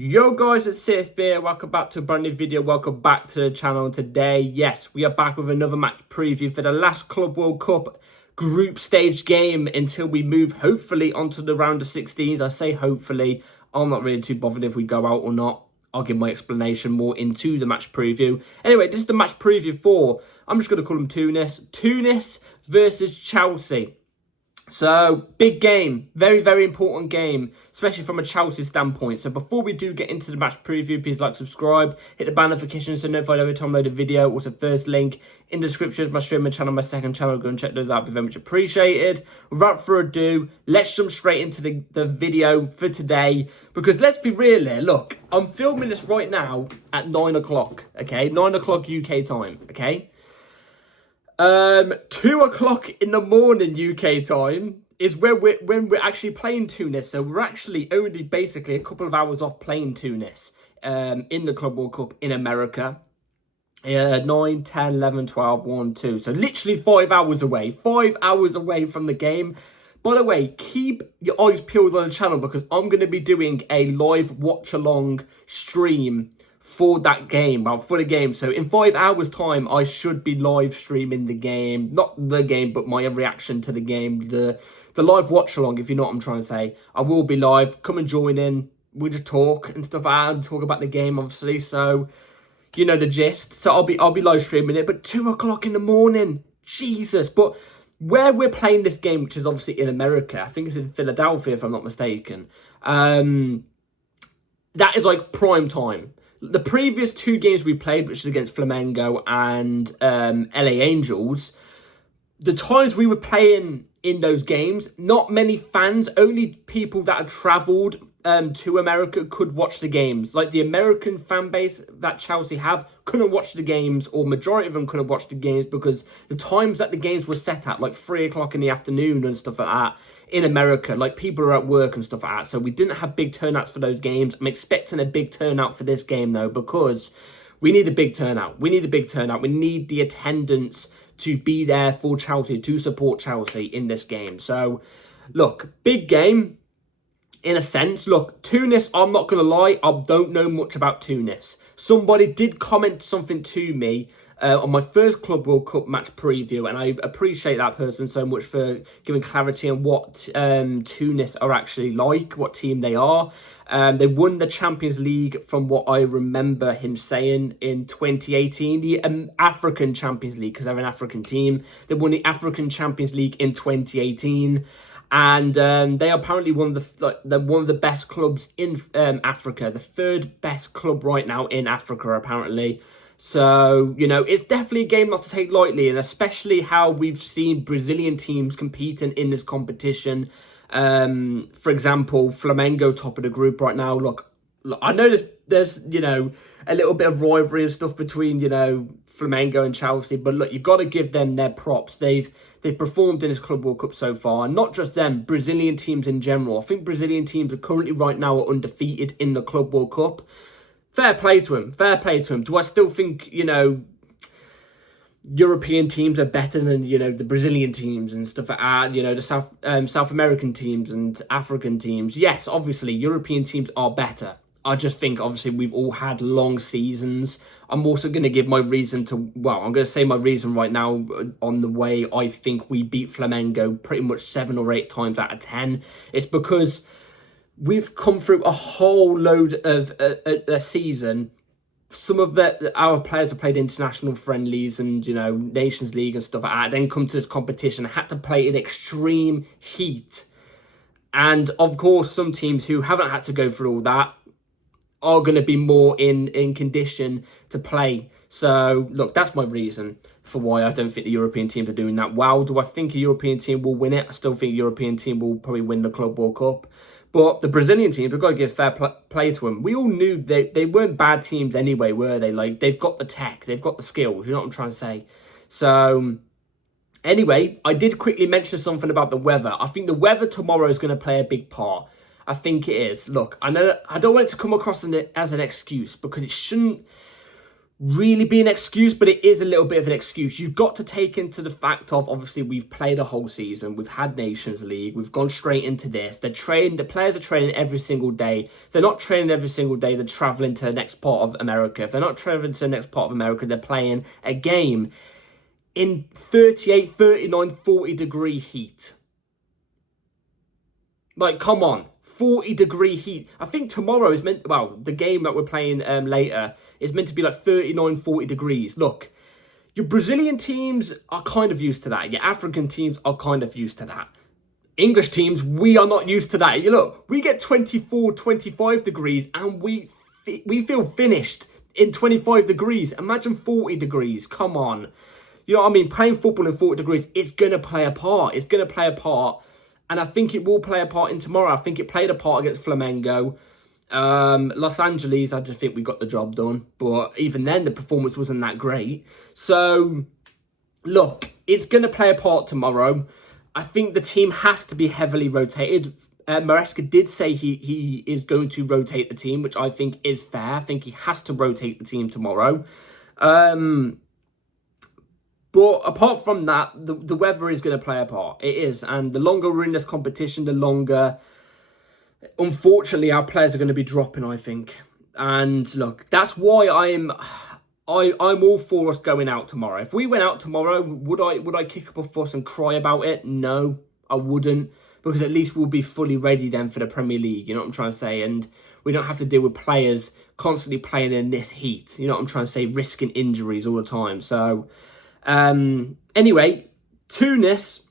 Yo guys, it's CFB. Welcome back to a brand new video. Welcome back to the channel. Today, yes, we are back with another match preview for the last Club World Cup group stage game until we move hopefully onto the round of 16s. I say hopefully. I'm not really too bothered if we go out or not. I'll give my explanation more into the match preview. Anyway, this is the match preview for, I'm just going to call them Tunis. Tunis versus Chelsea. So, big game. Very, very important game, especially from a Chelsea standpoint. So, before we do get into the match preview, please like, subscribe, hit the bell notification so notified every time I load a video. Also, first link in the description is my streaming channel, my second channel. Go and check those out. Be very much appreciated. Without further ado, let's jump straight into the video for today. Because let's be real here. Look, I'm filming this right now at 9 o'clock, okay? 9 o'clock UK time, okay? 2 o'clock in the morning UK time is when we're actually playing Tunis. So we're actually only basically a couple of hours off playing Tunis in the Club World Cup in America. 9, 10, 11, 12, 1, 2. So literally 5 hours away. 5 hours away from the game. By the way, keep your eyes peeled on the channel because I'm going to be doing a live watch-along stream for that game, for the game. So in 5 hours time, I should be live streaming the game. Not the game, but my reaction to the game. The live watch along, if you know what I'm trying to say. I will be live. Come and join in. We'll just talk and stuff and talk about the game, obviously. So you know the gist. So I'll be live streaming it. But 2 o'clock in the morning. Jesus. But where we're playing this game, which is obviously in America, I think it's in Philadelphia if I'm not mistaken. That is like prime time. The previous two games we played, which is against Flamengo and LA Angels, the times we were playing in those games, not many fans, only people that had travelled to America could watch the games. Like the American fan base that Chelsea have couldn't watch the games, or majority of them couldn't watch the games because the times that the games were set at, like 3 o'clock in the afternoon and stuff like that, in America, like people are at work and stuff like that. So we didn't have big turnouts for those games. I'm expecting a big turnout for this game though, because we need a big turnout. We need a big turnout. We need the attendance to be there for Chelsea, to support Chelsea in this game. So look, big game in a sense. Look, Tunis, I'm not going to lie, I don't know much about Tunis. Somebody did comment something to me on my first Club World Cup match preview, and I appreciate that person so much for giving clarity on what Tunis are actually like, what team they are. They won the Champions League, from what I remember him saying, in 2018, the African Champions League, because they're an African team. They won the African Champions League in 2018. And they are apparently one of the best clubs in Africa, the third best club right now in Africa, apparently. So, you know, it's definitely a game not to take lightly, and especially how we've seen Brazilian teams competing in this competition. For example, Flamengo top of the group right now. Look, I know there's you know, a little bit of rivalry and stuff between, you know, Flamengo and Chelsea, but look, you've got to give them their props. They've performed in this Club World Cup so far, and not just them, Brazilian teams in general. I think Brazilian teams are currently right now are undefeated in the Club World Cup. Fair play to him. Fair play to him. Do I still think, you know, European teams are better than, you know, the Brazilian teams and stuff like that, you know, the South American teams and African teams? Yes, obviously, European teams are better. I just think, obviously, we've all had long seasons. I'm also going to give my reason to, well, I'm going to say my reason right now on the way I think we beat Flamengo pretty much 7 or 8 times out of 10. It's because we've come through a whole load of a season. Some of our players have played international friendlies and, you know, Nations League and stuff like that. Then come to this competition, had to play in extreme heat. And, of course, some teams who haven't had to go through all that are going to be more in condition to play. So, look, that's my reason for why I don't think the European teams are doing that well. Do I think a European team will win it? I still think a European team will probably win the Club World Cup. But the Brazilian teams, we've got to give fair play to them. We all knew they weren't bad teams anyway, were they? Like, they've got the tech, they've got the skills, you know what I'm trying to say? So, anyway, I did quickly mention something about the weather. I think the weather tomorrow is going to play a big part. I think it is. Look, I know I don't want it to come across as an excuse, because it shouldn't really be an excuse, but it is a little bit of an excuse. You've got to take into the fact of, obviously, we've played a whole season, we've had Nations League, we've gone straight into this. The players are training every single day. They're not training every single day, they're traveling to the next part of America. If they're not traveling to the next part of America, they're playing a game in 38, 39, 40 degree heat. Like, come on. 40 degree heat. I think tomorrow is meant, well, the game that we're playing later is meant to be like 39, 40 degrees. Look, your Brazilian teams are kind of used to that. Your African teams are kind of used to that. English teams, we are not used to that. You look, we get 24, 25 degrees and we feel finished in 25 degrees. Imagine 40 degrees. Come on. You know what I mean? Playing football in 40 degrees, it's going to play a part. It's going to play a part. And I think it will play a part in tomorrow. I think it played a part against Flamengo. Los Angeles, I just think we got the job done. But even then, the performance wasn't that great. So, look, it's going to play a part tomorrow. I think the team has to be heavily rotated. Maresca did say he is going to rotate the team, which I think is fair. I think he has to rotate the team tomorrow. But apart from that, the weather is going to play a part. It is. And the longer we're in this competition, the longer, unfortunately, our players are going to be dropping, I think. And look, that's why I'm all for us going out tomorrow. If we went out tomorrow, would I kick up a fuss and cry about it? No, I wouldn't. Because at least we'll be fully ready then for the Premier League. You know what I'm trying to say? And we don't have to deal with players constantly playing in this heat. You know what I'm trying to say? Risking injuries all the time. So... anyway, Tunis,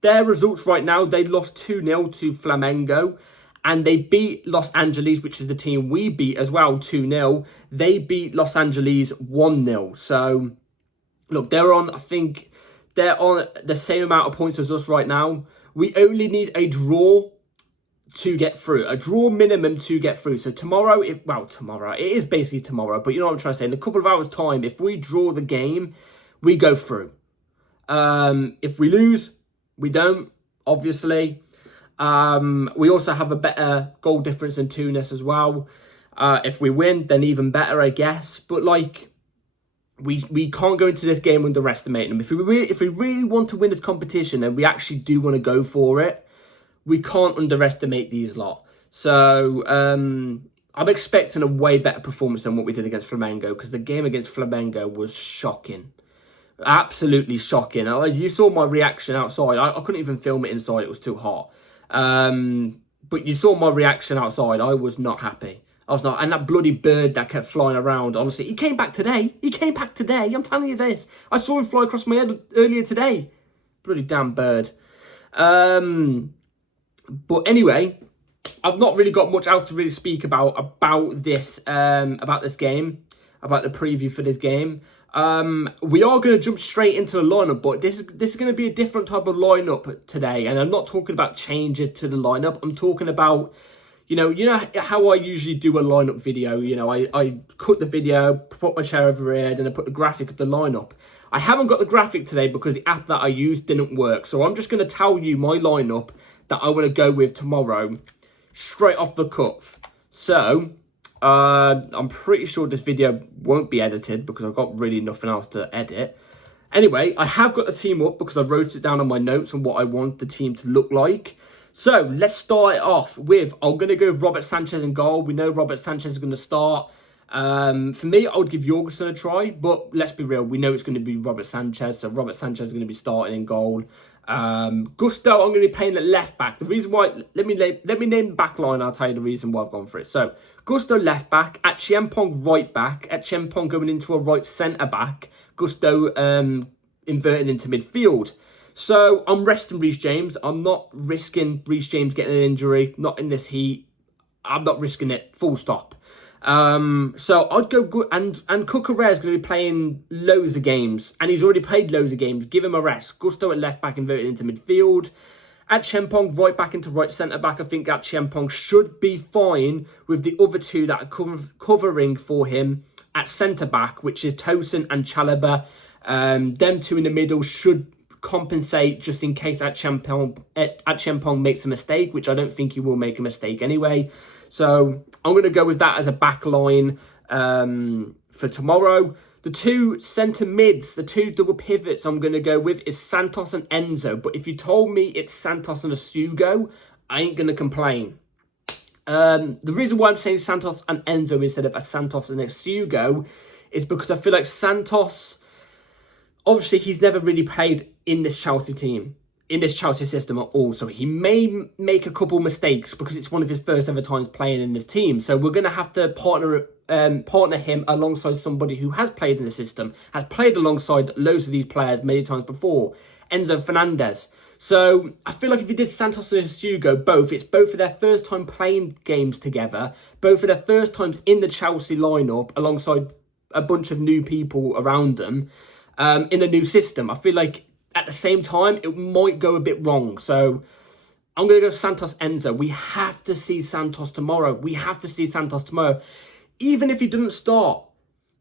their results right now, they lost 2-0 to Flamengo and they beat Los Angeles, which is the team we beat as well, 2-0. They beat Los Angeles 1-0. So, look, I think they're on the same amount of points as us right now. We only need a draw to get through, a draw minimum to get through. So tomorrow, it is basically tomorrow, but you know what I'm trying to say, in a couple of hours time, if we draw the game, we go through. If we lose, we don't, obviously. We also have a better goal difference than Tunis as well. If we win, then even better, I guess. But, like, we can't go into this game underestimating them. If we really want to win this competition and we actually do want to go for it, we can't underestimate these lot. So, I'm expecting a way better performance than what we did against Flamengo, because the game against Flamengo was shocking. Absolutely shocking. You saw my reaction outside. I couldn't even film it inside. It was too hot. But you saw my reaction outside. I was not happy. I was not. And that bloody bird that kept flying around, honestly. He came back today. I'm telling you this. I saw him fly across my head earlier today. Bloody damn bird. But anyway, I've not really got much else to really speak about this game, about the preview for this game. We are going to jump straight into the lineup, but this is going to be a different type of lineup today. And I'm not talking about changes to the lineup. I'm talking about, you know how I usually do a lineup video. You know, I cut the video, put my chair over here, then I put the graphic of the lineup. I haven't got the graphic today because the app that I used didn't work. So I'm just going to tell you my lineup that I want to go with tomorrow, straight off the cuff. So... I'm pretty sure this video won't be edited because I've got really nothing else to edit. Anyway, I have got the team up because I wrote it down on my notes on what I want the team to look like. So, let's start it off with, I'm going to go with Robert Sanchez in goal. We know Robert Sanchez is going to start. For me, I would give Jorgensen a try, but let's be real. We know it's going to be Robert Sanchez, so Robert Sanchez is going to be starting in goal. Gusto, I'm going to be playing at left back. The reason why, let me name the back line. I'll tell you the reason why I've gone for it. So, Gusto left back, Achiampong right back, Achiampong going into a right centre back, Gusto inverting into midfield. So I'm resting Reece James. I'm not risking Reece James getting an injury, not in this heat. I'm not risking it, full stop. So I'd go good, and Cucurella is going to be playing loads of games, and he's already played loads of games. Give him a rest. Gusto at left back, inverted into midfield. Achiampong right back into right centre back. I think Achiampong should be fine with the other two that are covering for him at centre back, which is Tosin and Chalobah. Them two in the middle should compensate just in case Achiampong makes a mistake, which I don't think he will make a mistake anyway. So I'm going to go with that as a back line for tomorrow. The two centre mids, the two double pivots I'm going to go with is Santos and Enzo. But if you told me it's Santos and Asugo, I ain't going to complain. The reason why I'm saying Santos and Enzo instead of a Santos and Asugo is because I feel like Santos, obviously he's never really played in this Chelsea team, in this Chelsea system at all. So he may make a couple mistakes because it's one of his first ever times playing in this team. So we're going to have to partner him alongside somebody who has played in the system, has played alongside loads of these players many times before, Enzo Fernandez. So I feel like if you did Santos and Hugo both, it's both of their first time playing games together, both of their first times in the Chelsea lineup alongside a bunch of new people around them in a new system. I feel like at the same time, it might go a bit wrong. So I'm going to go Santos Enzo. We have to see Santos tomorrow. We have to see Santos tomorrow. Even if he doesn't start,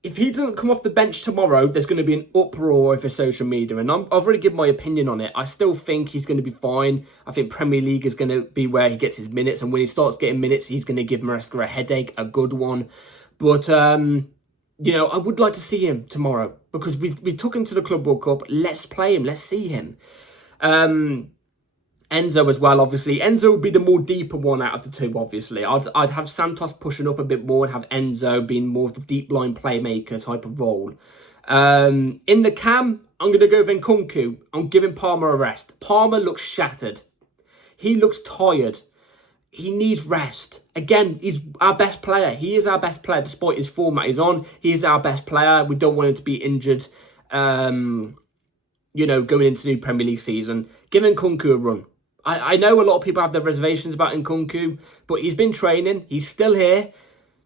if he doesn't come off the bench tomorrow, there's going to be an uproar over social media. And I've already given my opinion on it. I still think he's going to be fine. I think Premier League is going to be where he gets his minutes. And when he starts getting minutes, he's going to give Maresca a headache, a good one. But, you know, I would like to see him tomorrow because we took him to the Club World Cup. Let's play him. Let's see him. Enzo as well, obviously. Enzo would be the more deeper one out of the two, obviously. I'd have Santos pushing up a bit more and have Enzo being more of the deep line playmaker type of role. In the cam, I'm going to go with Nkunku. I'm giving Palmer a rest. Palmer looks shattered. He looks tired. He needs rest. Again, he's our best player. He is our best player despite his form that he's on. He is our best player. We don't want him to be injured, you know, going into the new Premier League season. Give Nkunku a run. I know a lot of people have their reservations about Nkunku, but he's been training. He's still here.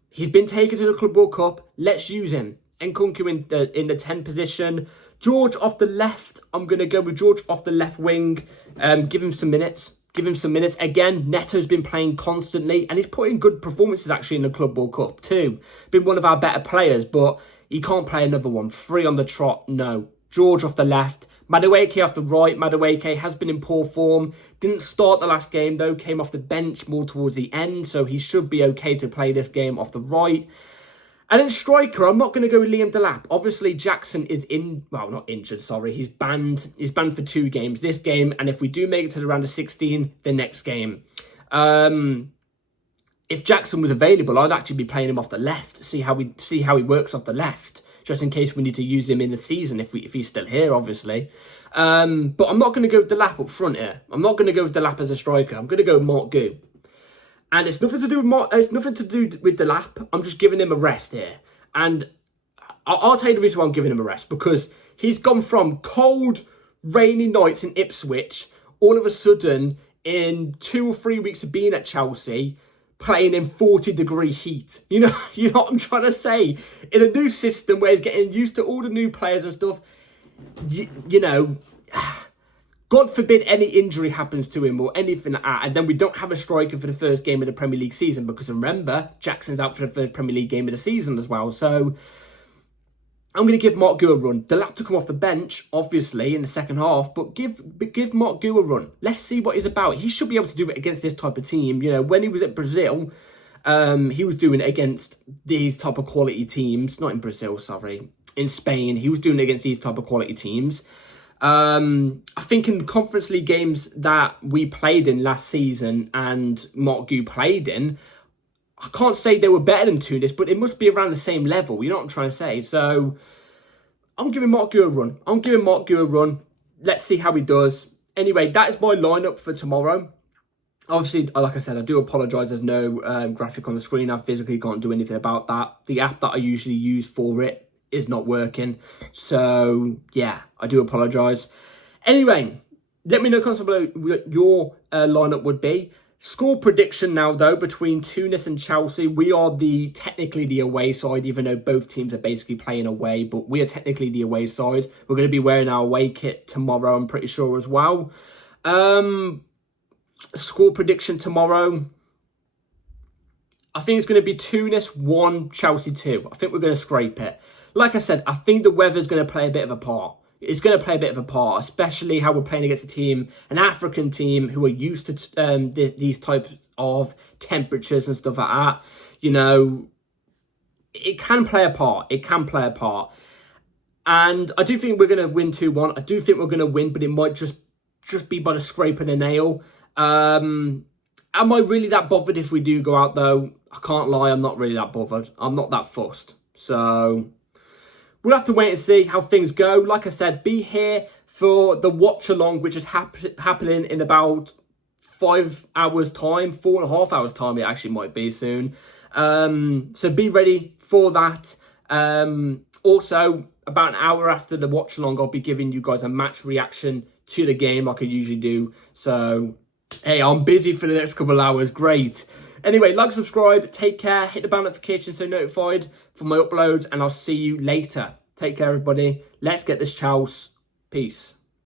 He's been taken to the Club World Cup. Let's use him. Nkunku in the 10 position. George off the left. I'm going to go with George off the left wing. Give him some minutes. Give him some minutes. Again, Neto's been playing constantly, and he's put in good performances actually in the Club World Cup too. Been one of our better players, but he can't play another one. 3 on the trot, no. George off the left. Madueke off the right. Madueke has been in poor form. Didn't start the last game though. Came off the bench more towards the end. So he should be okay to play this game off the right. And then striker, I'm not going to go with Liam Delap. Obviously, Jackson is not injured, sorry. He's banned. He's banned for 2 games. This game, and if we do make it to the round of 16, the next game. If Jackson was available, I'd actually be playing him off the left. See how he works off the left. Just in case we need to use him in the season if he's still here, obviously. But I'm not going to go with Delap up front here. I'm not going to go with Delap as a striker. I'm going to go with Mark Gu. And it's nothing to do with it's nothing to do with Delap. I'm just giving him a rest here. And I'll tell you the reason why I'm giving him a rest. Because he's gone from cold, rainy nights in Ipswich, all of a sudden, in 2 or 3 weeks of being at Chelsea, playing in 40-degree heat. You know what I'm trying to say? In a new system where he's getting used to all the new players and stuff, you know, God forbid any injury happens to him or anything like that, and then we don't have a striker for the first game of the Premier League season, because remember, Jackson's out for the first Premier League game of the season as well. So I'm going to give Mark Gu a run. Delap to come off the bench, obviously, in the second half, but give Mark Gu a run. Let's see what he's about. He should be able to do it against this type of team. You know, when he was at Brazil, he was doing it against these type of quality teams. Not in Brazil, sorry. In Spain, he was doing it against these type of quality teams. I think in Conference League games that we played in last season and Mark Gu played in, I can't say they were better than Tunis, but it must be around the same level. You know what I'm trying to say? So I'm giving Mark Gu a run. I'm giving Mark Gu a run. Let's see how he does. Anyway, that is my lineup for tomorrow. Obviously, like I said, I do apologise. There's no graphic on the screen. I physically can't do anything about that. The app that I usually use for it is not working. So, yeah, I do apologise. Anyway, let me know comments below what your lineup would be. Score prediction now, though, between Tunis and Chelsea. We are technically the away side, even though both teams are basically playing away. But we are technically the away side. We're going to be wearing our away kit tomorrow, I'm pretty sure, as well. Score prediction tomorrow. I think it's going to be Tunis 1, Chelsea 2. I think we're going to scrape it. Like I said, I think the weather's going to play a bit of a part. It's going to play a bit of a part, especially how we're playing against a team, an African team who are used to these types of temperatures and stuff like that. You know, it can play a part. It can play a part. And I do think we're going to win 2-1. I do think we're going to win, but it might just be by the scrape of a nail. Am I really that bothered if we do go out, though? I can't lie, I'm not really that bothered. I'm not that fussed. So we'll have to wait and see how things go. Like I said, be here for the watch-along, which is happening in about 5 hours' time, 4.5 hours' time it actually might be soon. So be ready for that. Also, about an hour after the watch-along, I'll be giving you guys a match reaction to the game like I usually do. So, hey, I'm busy for the next couple of hours. Great. Anyway, like, subscribe, take care, hit the bell notification so you're notified for my uploads, and I'll see you later. Take care, everybody. Let's get this chouse. Peace.